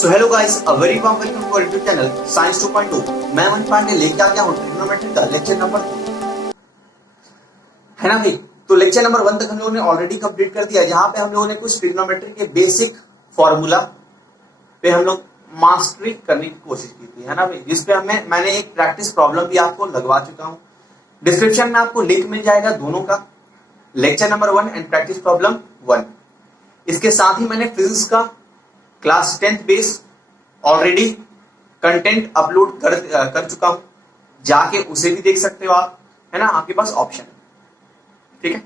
So hello guys, a very warm welcome to our YouTube channel science 2.0। मैं मन पांडे लेके आ गया हूं ट्रिग्नोमेट्री का लेक्चर नंबर 2, है ना भाई। तो लेक्चर नंबर 1 तक हम लोगों ने ऑलरेडी कंप्लीट कर दिया, जहां पे हम लोगों ने कुछ ट्रिग्नोमेट्री के बेसिक फॉर्मूला पे हम लोग मास्टरी करने की कोशिश की थी, है ना भाई। जिसपे मैंने एक प्रैक्टिस प्रॉब्लम भी आपको लगवा चुका हूं। डिस्क्रिप्शन में आपको लिंक मिल जाएगा दोनों का, lecture number 1 and practice problem 1। इसके साथ ही मैंने फिजिक्स का class 10th base already content upload कर चुका हूं, जाके उसे भी देख सकते हो आप, है ना। आपके पास ऑप्शन है, ठीक है।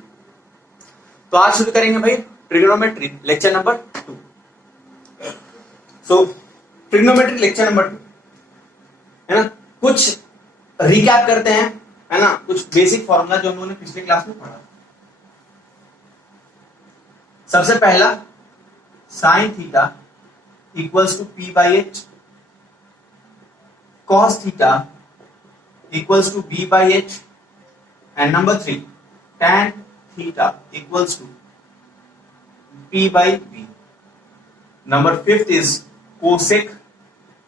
तो आज शुरू करेंगे भाई ट्रिग्नोमेट्री लेक्चर नंबर 2। सो ट्रिग्नोमेट्री लेक्चर नंबर 2, है ना। कुछ रिकैप करते हैं, है ना, कुछ बेसिक फॉर्मूला जो हम लोगों ने पिछले क्लास में पढ़ा। सबसे पहला sine theta equals to P by H, cos theta equals to b by h, and number 3 tan theta equals to p by b. Number 5th is cosec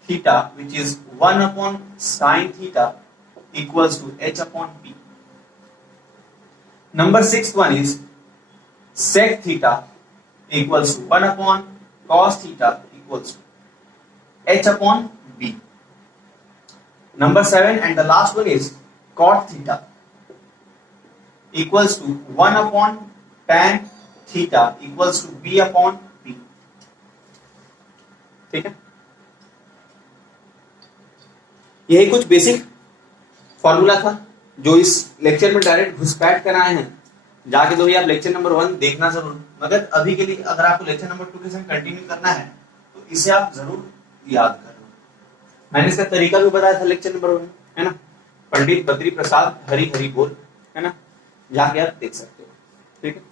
theta, which is 1 upon sin theta equals to h upon p. Number 6th one is sec theta equals to 1 upon cos theta equals to h upon b. Number 7 and the last one is cot theta equals to 1 upon tan theta equals to b upon p, ठीक है। यही कुछ basic formula था जो इस lecture में direct घुसपैठ कर आए हैं। जाके तो भी आप लेक्चर नंबर 1 देखना जरूर, मगर अभी के लिए अगर आपको लेक्चर नंबर 2 के साथ कंटिन्यू करना है तो इसे आप जरूर याद कर लो। मैंने इसका तरीका भी बताया था लेक्चर नंबर 1 में, है ना। पंडित बद्री प्रसाद हरि हरि बोल, है ना, जाके आप देख सकते हो, ठीक है।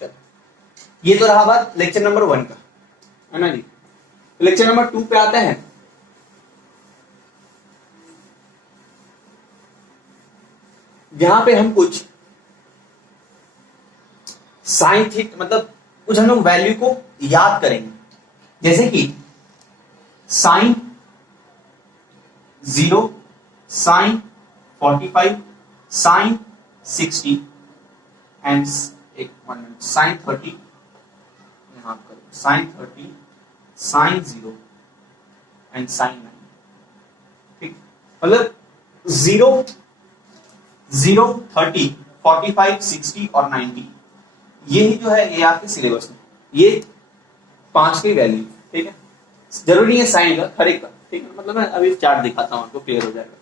चलो, ये तो रहा बात लेक्चर नंबर 1 का, है ना जी। लेक्चर नंबर 2 पे आते हैं। जहां पे हम कुछ साइन थीटा मतलब कुछ हम लोग वैल्यू को याद करेंगे, जैसे कि साइन 0, साइन 45, साइन 60 एंड एक मिनट साइन 30, यहां पर साइन 30, साइन 0 एंड साइन 9, ठीक। मतलब 0, 0, 30, 45, 60 और 90, यही जो है ये आपके सिलेबस में ये 5 की वैल्यू, ठीक है। जरूरी है साइन का, हर एक का, ठीक है। मतलब मैं अभी चार्ट दिखाता हूं आपको, क्लियर हो जाएगा।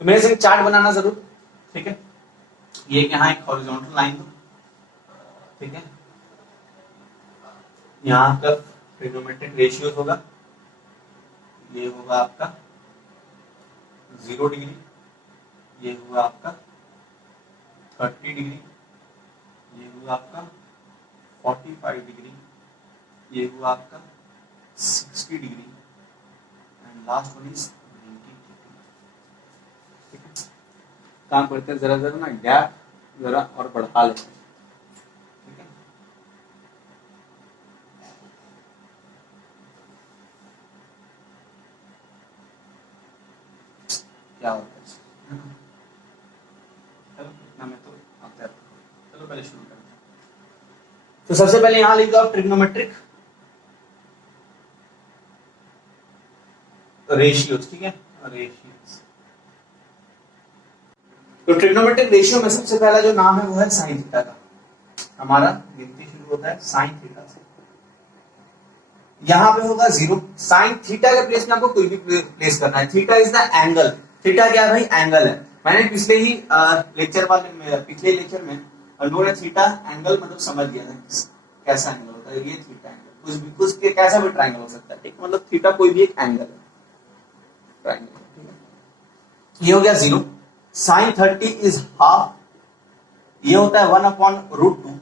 तो मेरे से चार्ट बनाना जरूर, ठीक है। ये यहाँ एक हॉरिजॉन्टल लाइन दो, ठीक है। यहाँ आपका ट्रिग्नोमेट्रिक रेशियो होगा, ये होगा आपका 0 डिग्री, ये हुआ आपका 30 डिग्री, ये हुआ आपका 45 डिग्री, ये हुआ आपका 60 degree and last one is 90 degree, ठीक है। काम करते हैं जरा जरा ना गैप जरा और बढ़ा लेते हैं, ठीक है। क्या होता है, चलो इतना में तो आप तैयार। चलो पहले शुरू करते हैं। तो सबसे पहले यहां लिख दो आप ट्रिग्नोमेट्रिक रेशियोज, ठीक है, रेशियोज। तो ट्रिग्नोमेट्रिक रेशियो में सबसे पहला जो नाम है वो है साइन थीटा का। हमारा गिनती शुरू होता है साइन थीटा से। यहां पे होगा 0, साइन थीटा के प्लेस में आपको कोई भी प्लेस करना है। Theta is the angle, theta क्या है भाई, एंगल है। मैंने पिछले लेक्चर में हम लोगों ने थीटा एंगल मतलब समझ गया था कैसा एंगल होता है। ये थीटा एंगल कुछ कैसा भी ट्राइंगल हो सकता है, ठीक। मतलब थीटा कोई भी एक एंगल है, ट्राइंगल। ये हो गया 0। साइन 30 इज हाफ, ये होता है 1 अपॉन √2,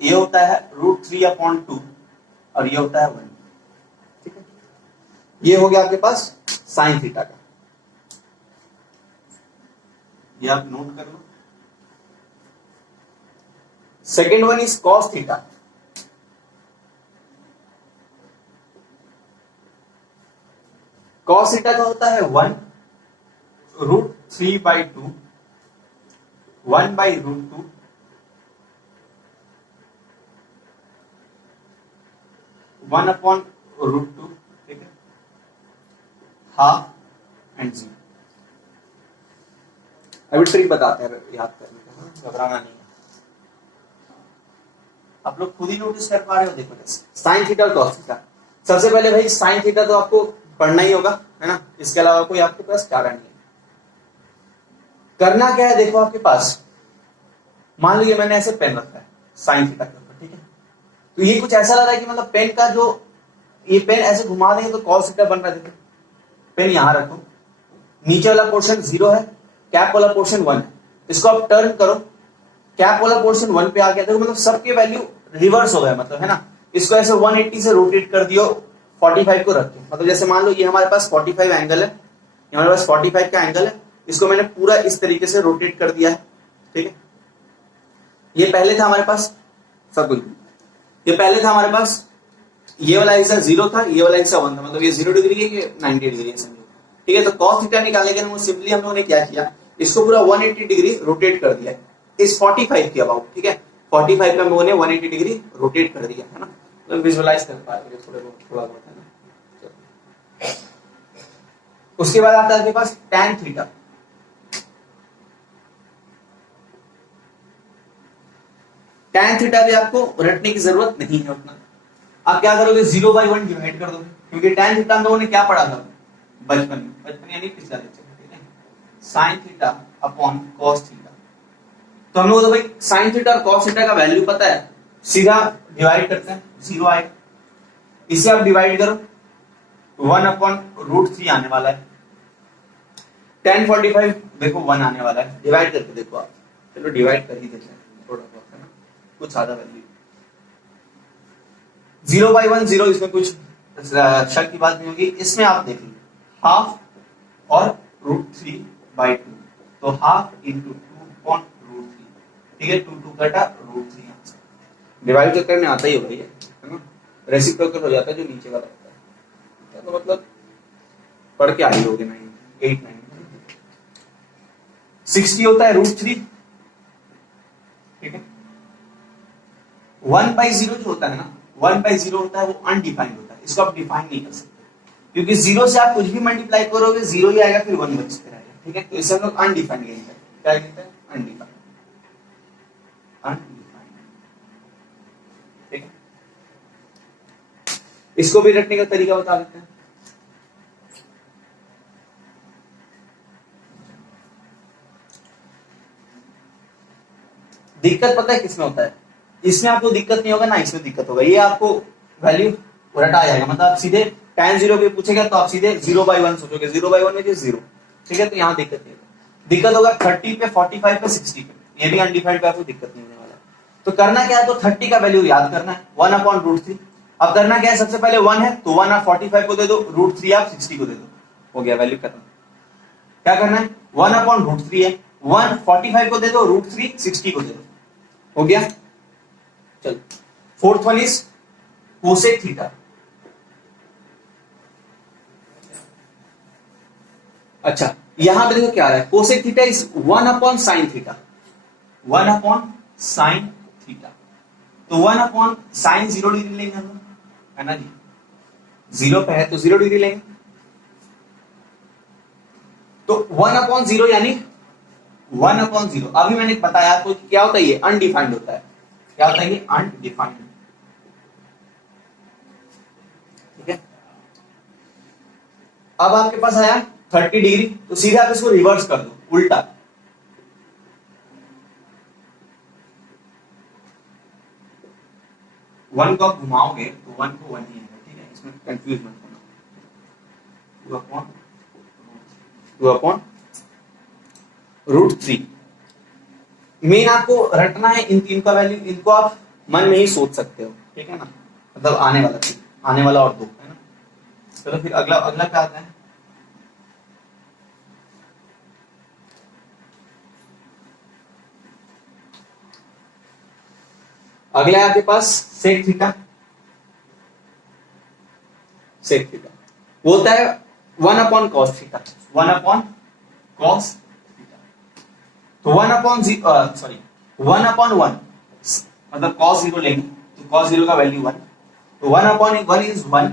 ये होता है √3 अपॉन 2 और ये होता है 1, ठीक है। ये हो गया आपके पास साइन थीटा का, ये आप नोट कर लो। Second one is cos theta, cos theta का होता है 1√3/2 1/√2 1/√2, ठीक है, हाफ एंड 0। अभी ट्रिक बताते हैं याद करने का, घबराना नहीं है। आप लोग खुद ही नोटिस कर पा रहे हो, देखो जैसे साइन थीटा और कॉस थीटा। सबसे पहले भाई साइन थीटा तो आपको पढ़ना ही होगा, है ना, इसके अलावा कोई आपके पास चारा नहीं है। करना क्या है, देखो आपके पास मान लीजिए मैंने ऐसे पेन रखा है साइन थीटा के ऊपर, ठीक है, तो ये कुछ ऐसा लग रहा है कि मतलब पेन का जो ये पेन ऐसे घुमा देंगे तो कॉस थीटा बन रहा है। देखो पेन यहां रखो, नीचे वाला पोर्शन 0 है, कैप वाला पोर्शन 1 है, इसको आप टर्न करो, कैप वाला पोर्शन 1 पे आ गया, देखो मतलब सबके वैल्यू रिवर्स हो गया, मतलब है ना। इसको ऐसे 180 से रोटेट कर दियो 45 को रख के, मतलब जैसे मान लो ये हमारे पास 45 एंगल है, हमारे पास 45 का एंगल है, इसको मैंने पूरा इस तरीके से रोटेट कर दिया है, ठीक है। ये पहले था हमारे पास सब कुछ, ये पहले था हमारे पास, ये वाला हिस्सा 0 था, ये वाला हिस्सा 1 था, मतलब ये 0 डिग्री है, ये 90 डिग्री है, ठीक है। तो कॉस थीटा निकालने के लिए सिंपली हम लोगों ने क्या किया, इसको पूरा 180 डिग्री रोटेट कर दिया इस 45 के अबाउट, ठीक है। 45 का हम लोगों ने 180 डिग्री रोटेट कर दिया, है ना, तो विजुअलाइज कर पा रहे थोड़ा बहुत, है ना। उसके बाद आता है आपके पास tan थीटा। tan थीटा भी आपको रटने की जरूरत नहीं है उतना, आप क्या करोगे 0/1 डिवाइड कर दोगे, क्योंकि tan थीटा हम लोगों ने क्या पढ़ा था बचपन यानी पिछला लेक्चर, ठीक है, sine theta upon cos theta. तो हम लोग तो भाई साइन थीटा और कॉस थीटा का वैल्यू पता है, सीधा डिवाइड करते हैं, 0 आएगा, इसे आप डिवाइड करो 1/√3 आने वाला है, tan 45 देखो 1 आने वाला है, डिवाइड करके देखो आप, चलो डिवाइड कर ही देते हैं थोड़ा बहुत, है ना, कुछ ज्यादा वैल्यू 0/1 0, इसमें कुछ शक की बात नहीं होगी। इसमें आप देख लीजिए हाफ और √3/2, तो हाफ इंटू 2/√3, ठीक है, 2 कटा √3 आंसर। डिवाइड तो करने आता ही होगा ये, है ना, रेसिप्रोकल हो जाता है जो नीचे वाला होता है, तो मतलब पढ़ के आई होगे 8 9 60 होता है √3, ठीक है। 1/0 जो होता है ना, 1/0 होता है वो अनडिफाइंड होता है, इसको आप डिफाइन नहीं कर सकते, क्योंकि 0 से आप कुछ भी मल्टीप्लाई करोगे 0 ही आएगा, फिर 1 बचते रहेगा, ठीक है। तो इसे हम लोग अनडिफाइंड कहते हैं, क्या कहते हैं, अनडिफाइंड, ठीक है। इसको भी रखने का तरीका बता देते हैं। दिक्कत पता है किसमें होता है, इसमें आपको दिक्कत नहीं होगा ना, इसमें दिक्कत होगा, ये आपको वैल्यू रटा जाएगा, मतलब आप सीधे tan 0 पे पूछेगा तो आप सीधे 0/1 सोचोगे, 0/1 में 0, ठीक है, तो यहाँ दिक्कत नहीं होगा। दिक्कत होगा 30 पे, 45 पे, 60 पे, ये भी अनडिफाइंड पे आपको दिक्कत नहीं होने वाला। तो करना क्या है, तो 30 का वैल्यू याद करना है 1/√3। अब करना क्या है, सबसे पहले 1 है तो 1 आप 45 को दे दो, √3 आप 60 को दे दो, हो गया वैल्यू खत्म। क्या करना है, 1/√3 है, 1 45 को दे दो, √3 60 को दे दो, हो गया। चल fourth one is cosec theta. अच्छा यहां पे देखो क्या आ रहा है, cosec theta is 1/sin theta, 1/sin theta, तो 1/sin 0 डिग्री लेंगे हम लोग, है ना जी, 0 पे है तो 0 डिग्री लेंगे, तो 1/0 यानी 1/0। अभी मैंने बताया आपको क्या होता है, ये अनडिफाइंड होता है, क्या होता है ये अनडिफाइंड, ठीक है। अब आपके पास आया 30 डिग्री, तो सीधे आप इसको रिवर्स कर दो, उल्टा, वन को आप घुमाओगे तो 1 को 1 ही आएगा, ठीक है, इसमें कंफ्यूज मत होना, 2/√3। मेन आपको रटना है इन तीन का वैल्यू, इनको आप मन में ही सोच सकते हो, ठीक है ना, मतलब आने वाला और दो, है ना। चलो फिर अगला क्या आता है, अगला है आपके पास सेक थीटा। सेक थीटा वो होता है 1 upon cos theta, 1 upon cos theta. तो 1 अपॉन 1 मतलब कॉस 0 लेंगे तो कॉस 0 का वैल्यू 1, तो 1 अपॉन 1 इज 1,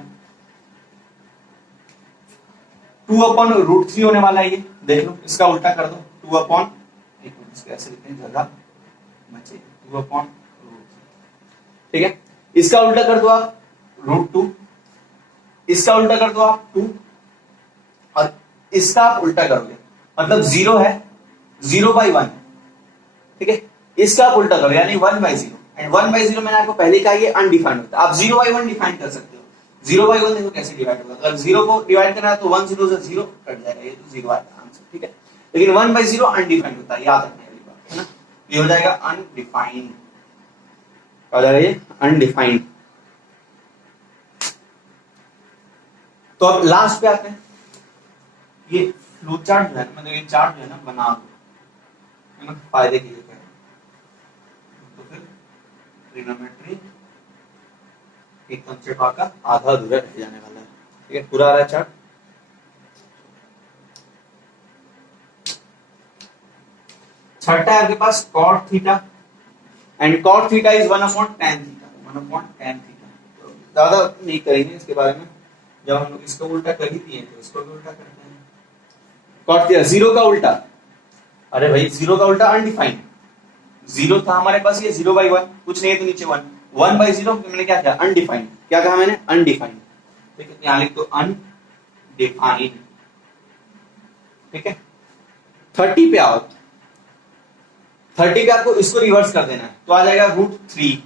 2 अपॉन रूट 3 होने वाला है ये, देख लो इसका उल्टा कर दो, 2 अपॉन, एक मिनट इसको ऐसे लिखते हैं जगह बचे, 2 अपॉन रूट 3, ठीक है। इसका उल्टा कर दो आप रूट 2, इसका उल्टा कर दो आप 2, और इसका आप उल्टा करोगे मतलब 0 है, 0/1, ठीक है। इसका आप उल्टा करो यानी 1/0, एंड 1/0 मैंने आपको पहले कहा ये अनडिफाइंड होता है। आप 0/1 डिफाइन कर सकते हो, 0/1 देखो कैसे डिवाइड होगा, अगर 0 को डिवाइड करना है तो 1 0 से 0 कट जाएगा, ये तो 0 आएगा आंसर, ठीक है। लेकिन 1/0 अनडिफाइंड होता है, याद रखना वाली बात है ना, ये हो जाएगा अनडिफाइंड, हो जाएगा ये अनडिफाइंड। तो अब लास्ट पे आते हैं, ये फ्लो चार्ट जो है मतलब ये चार्ट जो है ना बना दो, है ना, फायदे के लिए कह रहे हैं। तो फिर ट्रिग्नोमेट्री एक कंसेप्ट आपका आधा अधूरा रह जाने वाला है, ठीक है। पूरा आ रहा है चार्ट, छठा है आपके पास cot theta, and cot theta is 1 upon tan theta, 1 upon tan theta. तो ज्यादा नहीं करेंगे इसके बारे में, जब हम लोग इसको उल्टा कर ही दिए तो इसको भी उल्टा करते हैं। cot थीटा 0 का उल्टा, अरे भाई 0 का उल्टा अनडिफाइंड, 0 था हमारे पास, ये 0/1 कुछ नहीं है तो नीचे 1, 1/0 मैंने क्या किया अनडिफाइंड, क्या कहा मैंने अनडिफाइंड, ठीक है। यहां लिख दो अनडिफाइंड, ठीक है। 30 पे आओ, 30 पे आपको इसको रिवर्स कर देना है तो आ जाएगा √3,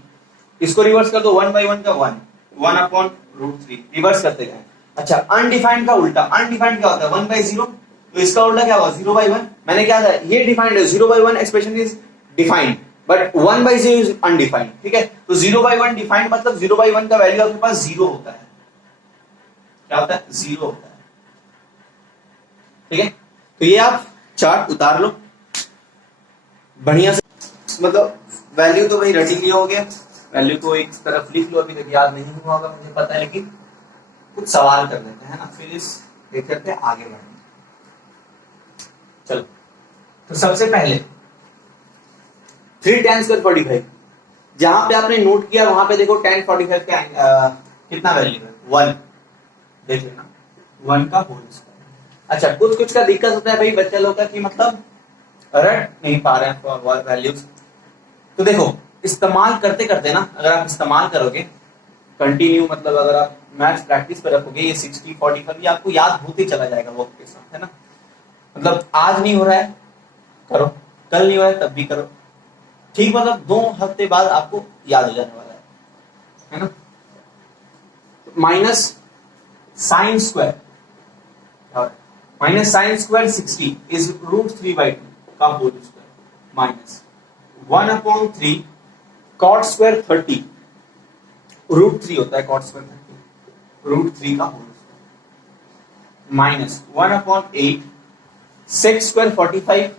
इसको रिवर्स कर दो 1/1 का 1 अपॉन √3, रिवर्स करते गए। अच्छा अनडिफाइंड का उल्टा, अनडिफाइंड क्या होता है 1/0, तो इसका उल्टा क्या होगा 0/1, मैंने क्या था ये डिफाइंड है, 0/1 expression is defined but 1/0 is undefined, ठीक है। तो 0/1 डिफाइंड मतलब 0/1 का वैल्यू आपके पास 0 होता है, क्या होता है 0 होता है, ठीक है। तो ये आप चार्ट उतार लो बढ़िया से, मतलब वैल्यू तो भाई रटी लिया हो गया, वैल्यू को एक तरफ लिख लो, अभी तक याद नहीं हुआ होगा मुझे पता है, लेकिन कुछ सवाल कर लेते हैं ना, फिर इस लेक्चर पे आगे बढ़ेंगे। चलो तो सबसे पहले 3 tan स्क्वायर 45, जहां पे आपने नोट किया वहां पे देखो tan 45 का कितना वैल्यू है 1, देख लेना 1 का होल स्क्वायर। अच्छा कुछ कुछ का दिक्कत होता है भाई बच्चा लोग का कि मतलब रट नहीं पा रहे हैं वैल्यूज, तो देखो इस्तेमाल करते करते ना, अगर आप इस्तेमाल करोगे कंटिन्यू, मतलब अगर आप मैथ्स प्रैक्टिस पे रखोगे ये 60 45 ये आपको याद होते चला जाएगा वक्त के साथ, है ना। मतलब आज नहीं हो रहा है करो, कल नहीं हो रहा है तब भी करो, ठीक, मतलब 2 हफ्ते बाद आपको याद हो जाने वाला है ना। Minus sine square, minus sine square 60 is √3/2 का whole square, minus 1/3 cot square 30, √3 होता है cot स्क्वायर 30, √3 का whole square, minus 1/8 sec square 45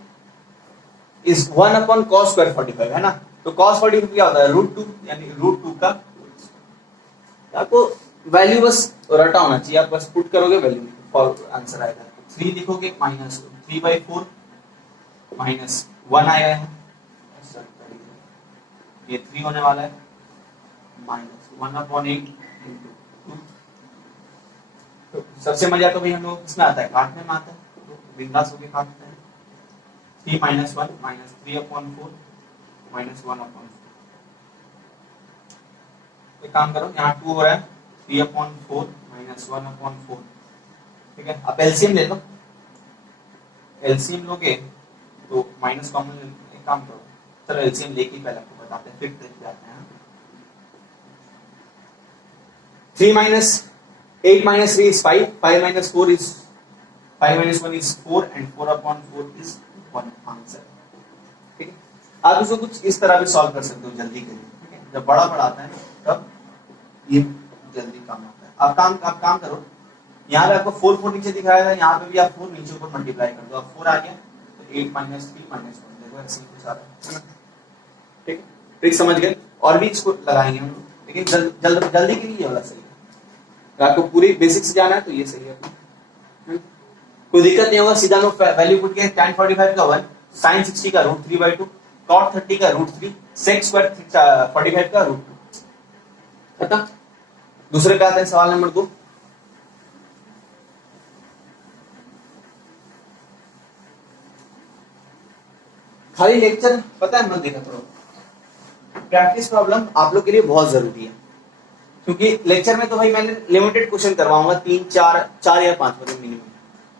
is 1/cos square 45, है ना। तो cos 45 क्या होता है √2, यानी √2 का होल स्क्वायर। आपको वैल्यू बस रटा होना चाहिए, आप बस पुट करोगे वैल्यू फॉर आंसर आएगा। 3 लिखोगे माइनस 3/4 माइनस 1 आया है, ये 3 होने वाला है, माइनस 1/8 इंटू 2। तो सबसे मजा तो भाई हम लोग किसमें आता है काटने में आता है, तो बिंदास होके काटते हैं। 3 - 1 माइनस 3/4 माइनस 1/4। एक काम करो यहाँ 2 हो रहा है, 3/4 माइनस 1/4, ठीक है। अब एलसीएम ले लो, एलसीएम लोगे तो माइनस कॉमन, एक काम करो चलो एलसीएम लेके पहले आपको बताते हैं फिर देखते आते हैं। 3 - 8 - 3 is 5, 5 - 4 is 5 - 1 is 4 and 4/4 is 1 answer, ठीक है। आप इसको कुछ इस तरह भी सॉल्व कर सकते हो जल्दी के लिए, ठीक है। जब बड़ा बड़ा आता है ना तब ये जल्दी काम आता है। आप काम करो, यहाँ पे आपको 4 नीचे दिखाया था, यहाँ पे भी आप 4 नीचे ऊपर मल्टीप्लाई कर दो, अब 4 आ गया तो 8 - 3 - 1 देखो ऐसे ही कुछ आ रहा है ना, ठीक है। ट्रिक समझ गए, और भी इसको लगाएंगे हम लोग, लेकिन जल्दी के लिए ये वाला सही है। अगर आपको पूरी बेसिक्स जाना है तो ये सही है, कोई दिक्कत नहीं होगा, सीधा लोग वैल्यू पुट किया, tan 45 का 1, sin 60 का √3/2, cot 30 का √3, sec स्क्वायर 45 का √2। खत्म। दूसरे पे आते हैं, सवाल नंबर 2। खाली लेक्चर पता है, मत देखा करो, प्रैक्टिस प्रॉब्लम आप लोग के लिए बहुत जरूरी है, क्योंकि लेक्चर में तो भाई मैंने लिमिटेड क्वेश्चन करवाऊंगा, 3 4 या 5 मतलब मिनिमम,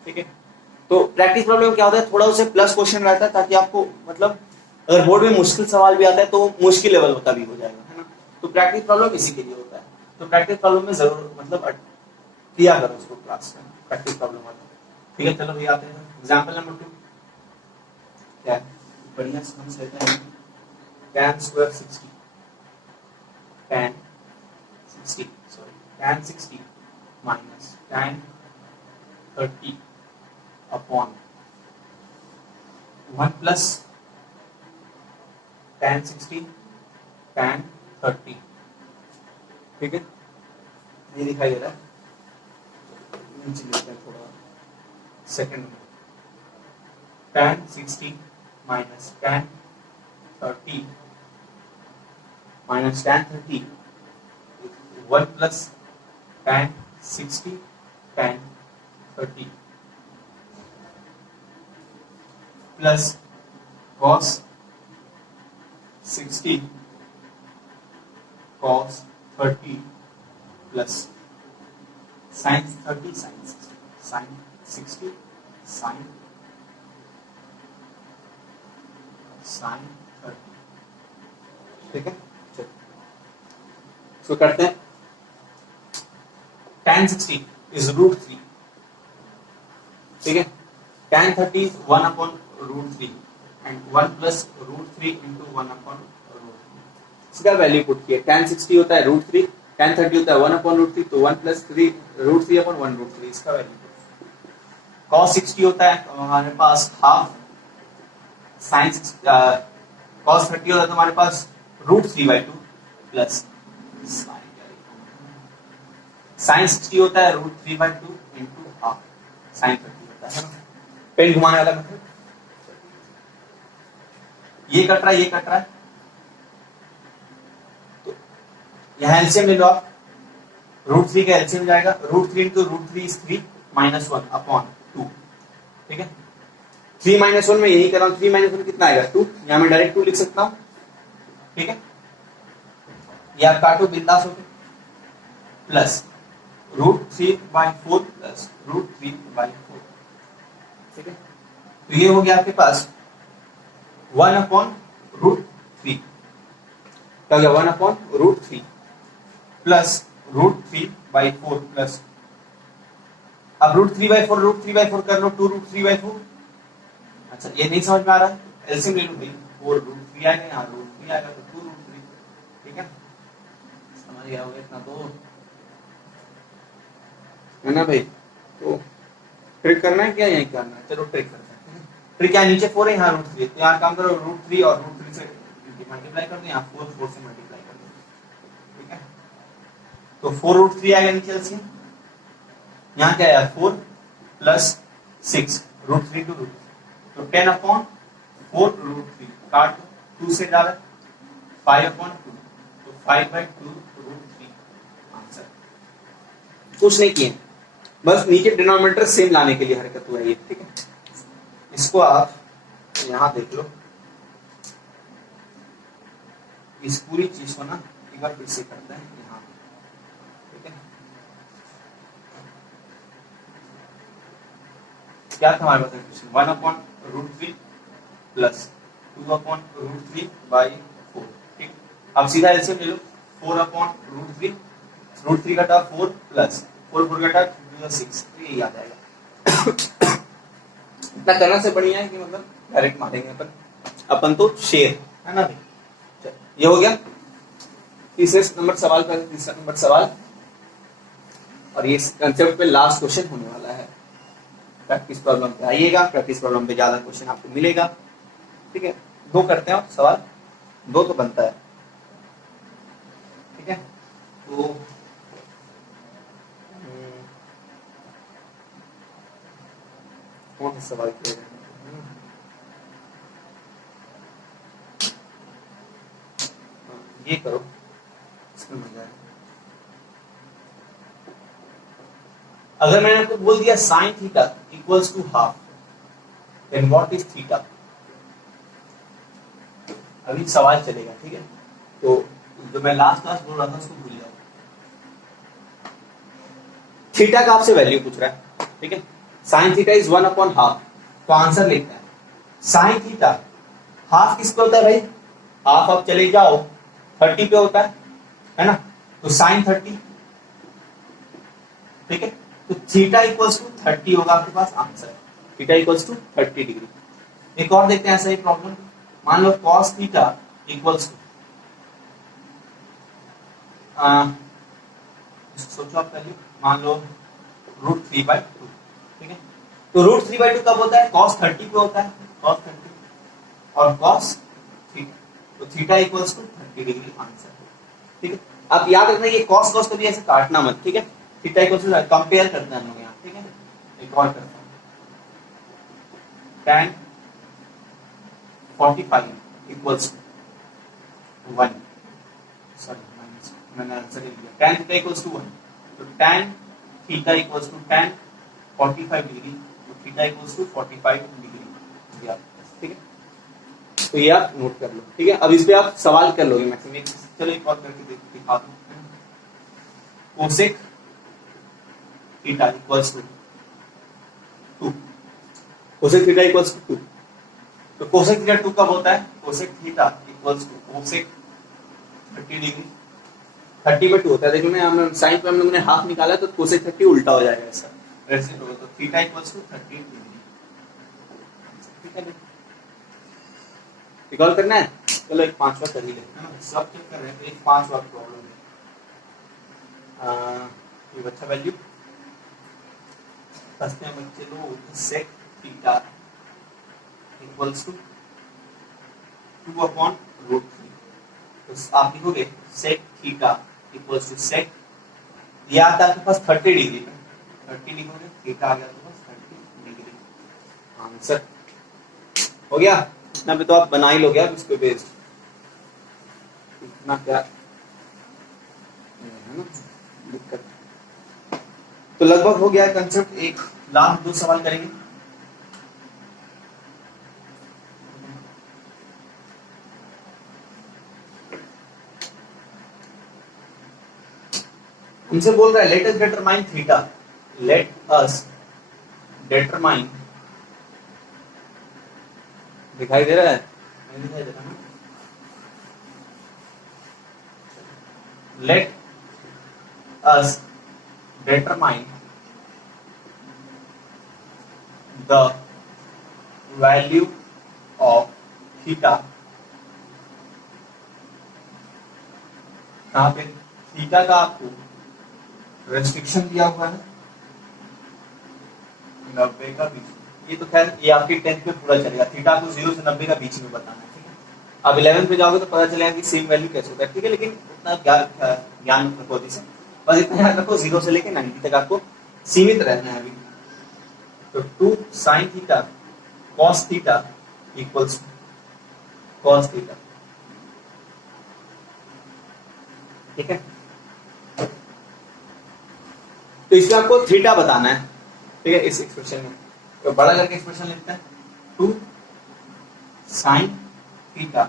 ठीक है। तो प्रैक्टिस प्रॉब्लम क्या होता है, थोड़ा उसे प्लस क्वेश्चन रहता है, ताकि आपको मतलब अगर बोर्ड में मुश्किल सवाल भी आता है तो मुश्किल लेवल का भी हो जाएगा, है ना। तो प्रैक्टिस प्रॉब्लम इसी के लिए होता है। तो प्रैक्टिस प्रॉब्लम में जरूर मतलब किया करो उसको क्लास में, प्रैक्टिस प्रॉब्लम वाला, ठीक है। चलो भैया आते हैं एग्जाम्पल नंबर 2। क्या बढ़िया समझ लेते हैं। tan square 60, tan 60 minus tan 30 upon 1 plus tan 60 tan 30, ठीक है। ये दिखाई दे रहा है, नीचे लिखते हैं थोड़ा सेकंड में, tan 60 minus tan 30 minus tan 30, 1 plus tan 60 tan 30 plus cos 60 cos 30 plus sin 30 sin 60 sin 30, ठीक है। चलो इसको करते हैं। tan 60 इज √3, ठीक है। tan 30 is 1 upon √3 and 1 plus √3 into 1 upon √3। इसका वैल्यू पुट किया, tan 60 होता है √3, tan 30 होता है 1 अपॉन √3, तो 1 प्लस √3 अपॉन 1 √3, इसका वैल्यू। cos 60 होता है तो हमारे पास हाफ, sin cos 30 होता है तो हमारे पास √3/2 प्लस sin 60 होता है √3/2 इंटू हाफ sin 30 होता है। पेन घुमाने वाला मेथड, ये कट रहा है, ये कट रहा है, तो यहां एलसीएम ले लो आप, √3 का एलसीएम जाएगा, √3 इंटू √3 इज 3 माइनस 1 अपॉन 2, ठीक है। 3 माइनस 1 में यही कर रहा हूं, 3 माइनस 1 कितना आएगा 2, यहां मैं डायरेक्ट 2 लिख सकता हूं, ठीक है। ये आप काटो बिंदास होकर, प्लस √3/4 प्लस √3/4, ठीक है। तो ये हो गया आपके पास 1 अपॉन √3, क्या हो गया 1 अपॉन √3 प्लस √3/4 प्लस, अब √3/4 √3/4 कर लो, 2√3/4। अच्छा ये नहीं समझ में आ रहा है, एलसीएम ले लो भाई, 4 √3 आएगा, यहाँ √3 आएगा तो 2√3, ठीक है। समझ गया होगा इतना तो, है ना भाई। तो ट्रिक करना है क्या, यही करना है, चलो ट्रिक करते हैं। ट्रिक क्या, नीचे 4 है, यहाँ √3, तो यहाँ काम करो √3 और √3 से मल्टीप्लाई कर दो, यहाँ 4 से मल्टीप्लाई कर दो, ठीक है। तो 4√3 आएगा नीचे एलसीएम, यहाँ क्या आया 4 प्लस 6 √3 टू √3, तो 10 अपॉन 4 √3 काट दो, 2 से जा रहा है 5 अपॉन 2, तो 5/2 √3 आंसर। कुछ नहीं किए, बस नीचे डिनोमिनेटर सेम लाने के लिए हरकत हुआ है ये, ठीक है। इसको आप यहां देख लो, इस पूरी चीज को ना एक बार फिर से करते हैं यहाँ, ठीक है। क्या था हमारे पास क्वेश्चन, 1 अपॉन √3 प्लस 2 अपॉन √3/4, ठीक। अब सीधा एलसीएम ले लो, 4 अपॉन √3, √3 घटा 4 प्लस 4 घटा 6, तो ये याद आएगा। इतना करने से बढ़िया है कि मतलब डायरेक्ट मारेंगे अपन तो शेर, है ना भाई। ये हो गया तीसरे नंबर सवाल का तीसरा नंबर सवाल, और ये कंसेप्ट पे लास्ट क्वेश्चन होने वाला है। प्रैक्टिस प्रॉब्लम पे आइएगा, प्रैक्टिस प्रॉब्लम पे ज्यादा क्वेश्चन आपको मिलेगा, ठीक है। 2 करते हैं सवाल, 2 तो बनता है, ठीक है। तो कौन सा सवाल किया जाए? ये करो, इसमें मजा है। अगर मैंने आपको बोल दिया sine theta equals to half, then what is theta? अभी सवाल चलेगा, ठीक है? तो जो मैं लास्ट क्लास बोल रहा था उसको भूल जाओ। थीटा का आपसे वैल्यू पूछ रहा है, ठीक है? Sine theta is 1 upon half, तो आंसर लिखना है साइन थीटा हाफ किस पे होता है भाई? हाफ आप चले जाओ 30 पे होता है ना? तो साइन 30, ठीक है? तो थीटा इक्वल्स टू 30 होगा आपके पास answer, theta equals to 30 degree. एक और देखते हैं ऐसा ही प्रॉब्लम। मान लो कॉस थीटा इक्वल्स टू, सोचो आप पहले, मान लो √3/2, ठीक है? तो √3/2 कब होता है? cos 30 पे होता है, cos 30 और cos थीटा, तो theta equals to 30 degree answer, ठीक है? आप याद रखना ये cos cos कभी ऐसे काटना मत, ठीक है? थीटा इक्वल्स टू कंपेयर करते हैं हम लोग यहाँ, ठीक है? एक और करते हैं, tan 45 इक्वल्स टू 1, सॉरी मैंने आंसर लिख दिया, tan थीटा इक्वल्स टू 1, तो tan theta equals to tan 45 degree, तो थीटा इक्वल्स टू 45 डिग्री, ठीक है? तो ये आप नोट कर लो, ठीक है? अब इस पे आप सवाल कर लोगे मैक्सिमम। चलो एक और करके दिखा दो। Cosec theta equals to 2, cosec theta equals to 2, तो कोसेक थीटा 2 कब होता है? Cosec theta equals to cosec 30 degree, 30 पे 2 होता है। देखो ना साइन पे हम लोगों ने हाफ निकाला तो कोसेक 30 उल्टा हो जाएगा ऐसा, ऐसे होगा, तो थीटा इक्वल्स टू 30 डिग्री, ठीक है? रिकॉल करना है? चलो एक 5वां कर ही लेते हैं, सब चेक कर रहे हैं, एक 5वां प्रॉब्लम है। ये बच्चा वैल्यू फर्स्ट में बच्चे लो sec theta equals to 2 upon √3, तो आप लिखोगे sec theta equals to sec, ये आता है आपके पास 30 डिग्री में, 30 लिखोगे, थीटा आ गया आपके पास 30 डिग्री, आंसर हो गया। इतना पे तो आप बना ही लोगे आप इसको बेस्ड, इतना क्या है ना दिक्कत। तो लगभग हो गया कंसेप्ट। एक लास्ट 2 सवाल करेंगे। हमसे बोल रहा है let us determine theta, let us determine, दिखाई दे रहा है? नहीं दिखाई दे रहा ना? Let us determine the value of theta, यहाँ पे थीटा का आपको रेस्ट्रिक्शन दिया हुआ है 90 का बीच, ये तो खैर ये आपके 10th में पूरा चलेगा, थीटा को 0 से 90 का बीच में बताना है, ठीक है? अब 11th पे जाओगे तो पता चलेगा कि सेम वैल्यू कैसे होता है, ठीक है? लेकिन उतना ज्ञान रखो अभी से, बस इतना याद रखो 0 से लेके 90 तक आपको सीमित रहना है अभी। तो 2 sin theta cos theta equals cos theta, ठीक है? तो इसमें आपको थीटा बताना है, ठीक है? इस एक्सप्रेशन में तो बड़ा करके एक्सप्रेशन लिखते हैं 2 sin theta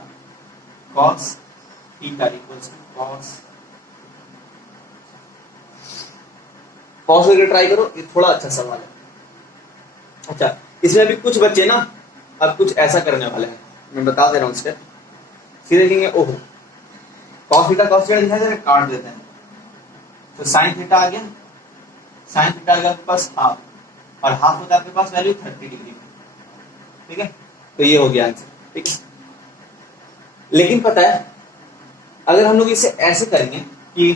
cos theta equals to cos करके ट्राई करो, ये थोड़ा अच्छा सवाल है। अच्छा, इसमें अभी कुछ बच्चे ना अब कुछ ऐसा करने वाले हैं, मैं बता दे रहा हूँ स्टेप। सीधे लिखेंगे ओहो cos थीटा दिखाई दे रहा है, काट देते हैं, तो sin थीटा आ गया, sin थीटा आ गया आपके पास हाफ, और हाफ होता है आपके पास वैल्यू 30 डिग्री में, ठीक है? तो ये हो गया आंसर, ठीक है? लेकिन पता है अगर हम लोग इसे ऐसे करेंगे कि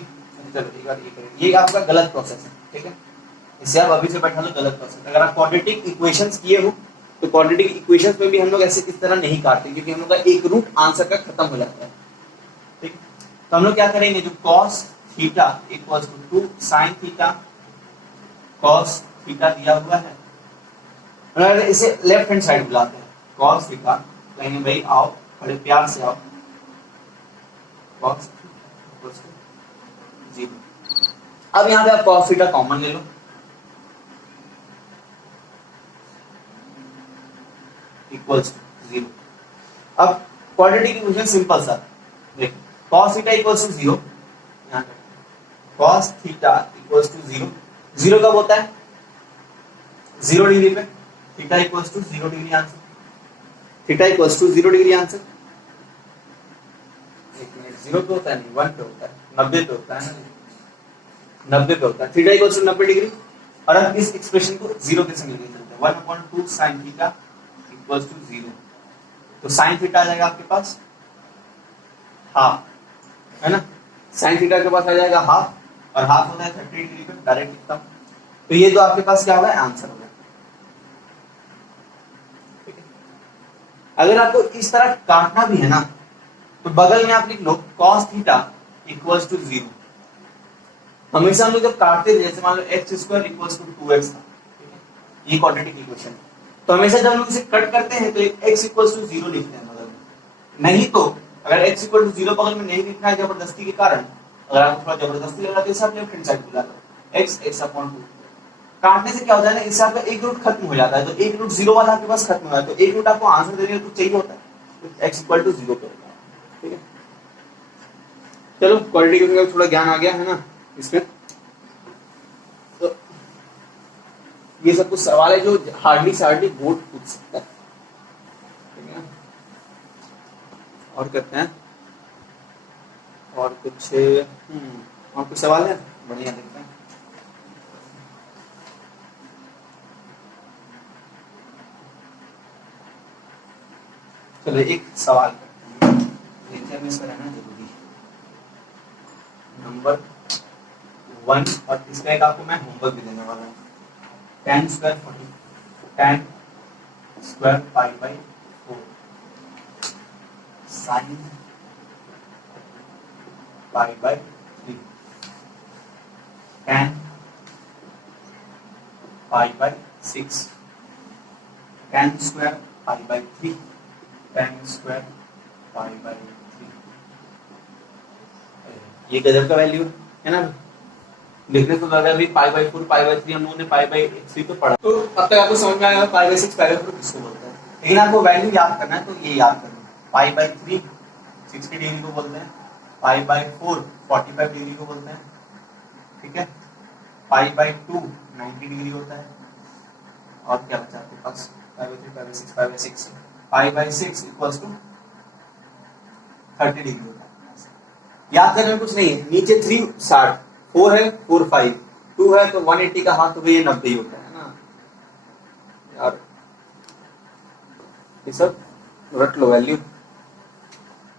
चलो एक बार ये करेंगे, ये आपका गलत प्रोसेस है, ठीक है? इसे आप अभी से बैठा लो गलत प्रोसेस। अगर आप क्वाड्रेटिक इक्वेशंस किए हो तो क्वाड्रेटिक इक्वेशंस में भी हम लोग ऐसे इस तरह नहीं काटते, क्योंकि हम लोग का एक रूट आंसर का खत्म हो जाता है, ठीक? तो हम लोग क्या करेंगे, जो cos theta equals to 2 sin theta cos theta दिया हुआ है, अगर इसे लेफ्ट हैंड साइड बुलाते हैं, cos थीटा, कहेंगे भाई आओ बड़े प्यार से आओ, cos इक्वल्स टू 0। अब यहाँ पे आप cos थीटा कॉमन ले लो, इक्वल्स टू 0। अब क्वाड्रेटिक इक्वेशन सिंपल सा, देखो cos थीटा इक्वल्स टू 0, यहाँ cos थीटा इक्वल्स टू 0, 0 कब होता है 0 डिग्री पे, theta equals to 0 degree answer, theta equals to 0 degree answer. एक मिनट, 0 पे होता है नहीं 1 पे होता है, 90 पे होता है ना, 90 पे होता है, थीटा इक्वल्स टू 90 डिग्री। और अब इस एक्सप्रेशन को 0 के संग लेके चलते हैं, 1/2 sin थीटा इक्वल्स टू 0, तो sin थीटा आ जाएगा आपके पास हाफ, है ना, sin थीटा के पास आ जाएगा हाफ, और हाफ होता है 30 डिग्री पे, डायरेक्ट लिखता हूं, तो ये तो आपके पास क्या होगा आंसर होगा। अगर आपको इस तरह काटना भी है ना, तो बगल में आप लिख लो cos थीटा इक्वल्स टू 0। हमेशा हम लोग जब काटते थे, जैसे मान लो x² इक्वल्स टू 2x था, ये क्वाड्रेटिक इक्वेशन, तो हमेशा जब हम लोग इसे कट करते हैं तो x इक्वल्स टू 0 लिखते हैं बगल में, नहीं तो अगर x इक्वल टू 0 बगल में नहीं लिखना है जबरदस्ती के कारण, अगर आपको थोड़ा जबरदस्ती लग रहा है तो इसे आप लेफ्ट हैंड साइड बुला लो, x/2। काटने से क्या होता है ना, इससे आपका एक रूट खत्म हो जाता है, तो एक रूट 0 वाला आपके पास खत्म हो जाता है, तो एक रूट आपको आंसर देने को चाहिए होता है, तो x इक्वल टू 0 पे होता है। ठीक है, चलो क्वाड्रेटिक इक्वेशन का थोड़ा ज्ञान आ गया है ना इसमें। तो ये सब कुछ सवाल है जो हार्डली से हार्डली बोर्ड पूछ सकता है। ठीक है, और करते हैं, और कुछ सवाल है, बढ़िया देखते हैं। चलो एक सवाल लेक्चर में इसका रहना जरूरी है, नंबर 1, और इसका एक आपको मैं होमवर्क भी देने वाला हूँ, tan square pi by 4 sin pi by 3 tan pi by 6 tan square pi by 3 tan square pi by 3। ये गजब का वैल्यू है ना, लिखने तो लगा भी पाई बाई 4 पाई बाई 3 हम लोगों ने पाई बाई 3 पे पढ़ा, तो अब तक आपको समझ में आएगा पाई बाई 6 पाई बाई 4 किसको बोलते हैं, लेकिन आपको वैल्यू याद करना है, तो ये याद करना, पाई बाई 3 60 डिग्री को बोलते हैं, पाई बाई 4 45 डिग्री को बोलते हैं, ठीक है, पाई बाई 2 90 डिग्री होता है, और क्या बचा आपके पास pi by 3 pi by 6 pi by 6, pi by 6 equals to 30 degree होता है। याद करने में कुछ नहीं है, नीचे 3 60, 4 है 4 5, 2 है तो 180 का हाथ, तो ये 90 होता है ना यार, ये सब रट लो वैल्यू।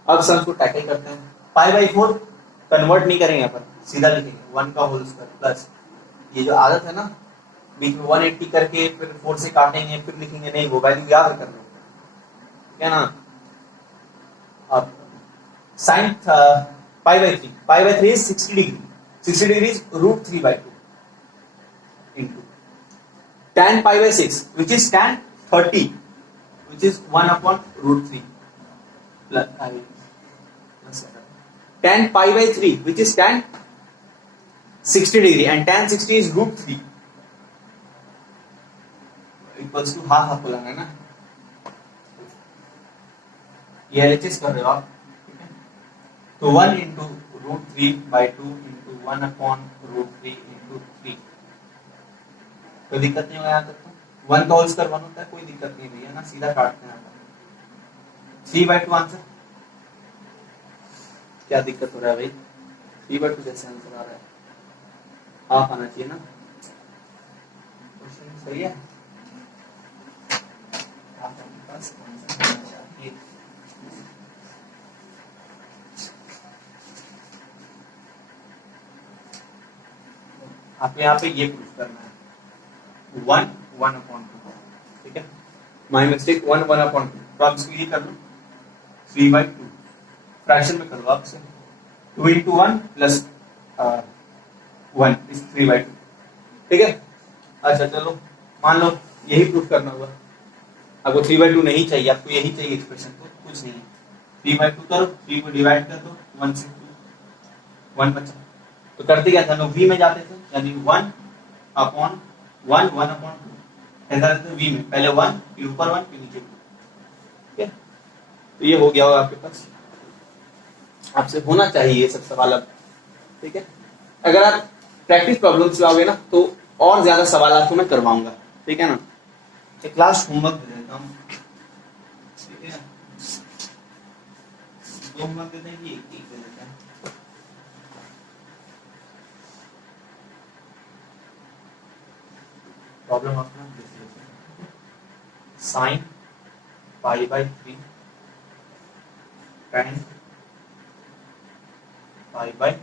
अब सब को टैकल करते हैं, पाई बाई 4 कन्वर्ट नहीं करेंगे अपन, सीधा लिखेंगे 1 का होल स्क्वायर प्लस, ये जो आदत है ना बीच में 180 करके फिर 4 से काटेंगे फिर लिखेंगे, नहीं वो वैल्यू याद करना क्या ना। अब sine pi by 3 is 60 degree, 60 degree is √3/2 into tan pi by 6 which is tan 30 which is 1/√3 plus tan pi by 3 which is tan 60 degree and tan 60 is √3 equals to half आपको लगाना है ना, ये एलएचएस कर रहे हो आप, ठीक है, तो 1 into √3/2 into 1/√3 into 3, कोई दिक्कत नहीं होगा यहाँ तक, तो 1 का होल स्क्वायर 1 होता है, कोई दिक्कत नहीं भैया ना, सीधा काटते हैं 3/2 आंसर, क्या दिक्कत हो रहा है भाई, 3/2 जैसे आंसर आ रहा है, हाफ आना चाहिए ना, क्वेश्चन सही है, आपके पास आंसर आना चाहिए। आपको यहाँ पे ये प्रूफ करना है 1/2, ठीक है, माय मिस्टेक 1/2, तो आप इसको ये कर लो 3/2, फ्रैक्शन में करो आप, 2 into 1 plus 1 is 3/2, ठीक है। अच्छा चलो मान लो यही प्रूफ करना होगा। आपको 3/2 नहीं चाहिए, आपको यही चाहिए एक्सप्रेशन, तो कुछ नहीं है। 3/2 करो, 3 को डिवाइड कर दो, 1 से 1 बचा। तो करते क्या था, हम v में जाते थे, यानी 1/1 1/2 ऐसा रहता है v में, पहले 1 फिर ऊपर 1 फिर नीचे 2। ठीक है, तो ये हो गया होगा आपके पास, आपसे होना चाहिए ये सब सवाल अब। ठीक है, अगर आप प्रैक्टिस प्रॉब्लम्स लाओगे ना तो और ज्यादा सवाल आपको मैं करवाऊंगा। ठीक है ना, एक क्लास होमवर्क दे देता हूँ। ठीक है, 2 होमवर्क दे देंगे, एक दे देता है। प्रॉब्लम अपना sin π/3 tan π/6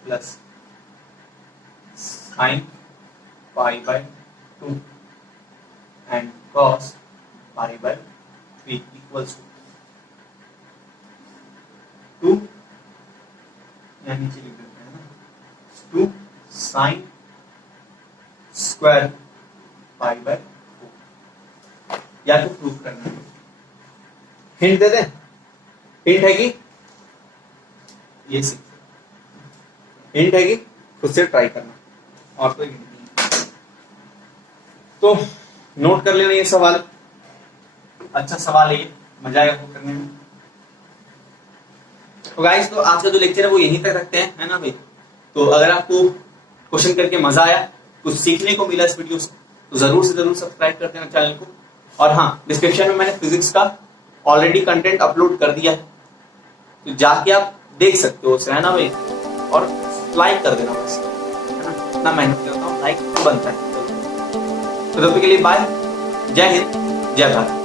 plus sin π/2 and cos π/3 equals to 2, यहाँ नीचे लिख देते हैं ना, 2 sin स्क्वायर π/4, या तो प्रूफ करना है। हिंट दे दें, हिंट है कि ये सीख, हिंट है कि खुद से ट्राई करना, और कोई हिंट नहीं। तो नोट कर लेना ये सवाल, अच्छा सवाल है ये, मजा आएगा आपको करने में। तो गाइस, तो आज का जो लेक्चर है वो यहीं तक रखते हैं, है ना भाई। तो अगर आपको क्वेश्चन करके मजा आया, कुछ सीखने को मिला इस वीडियो से, तो जरूर से जरूर सब्सक्राइब कर देना चैनल को। और हाँ, डिस्क्रिप्शन में मैंने फिजिक्स का ऑलरेडी कंटेंट अपलोड कर दिया है, तो जाके आप देख सकते हो उसे, है ना भाई। और लाइक कर देना बस, है ना, इतना मेहनत करता हूँ, लाइक तो बनता है। तो तब तक के लिए बाय, जय हिंद, जय भारत।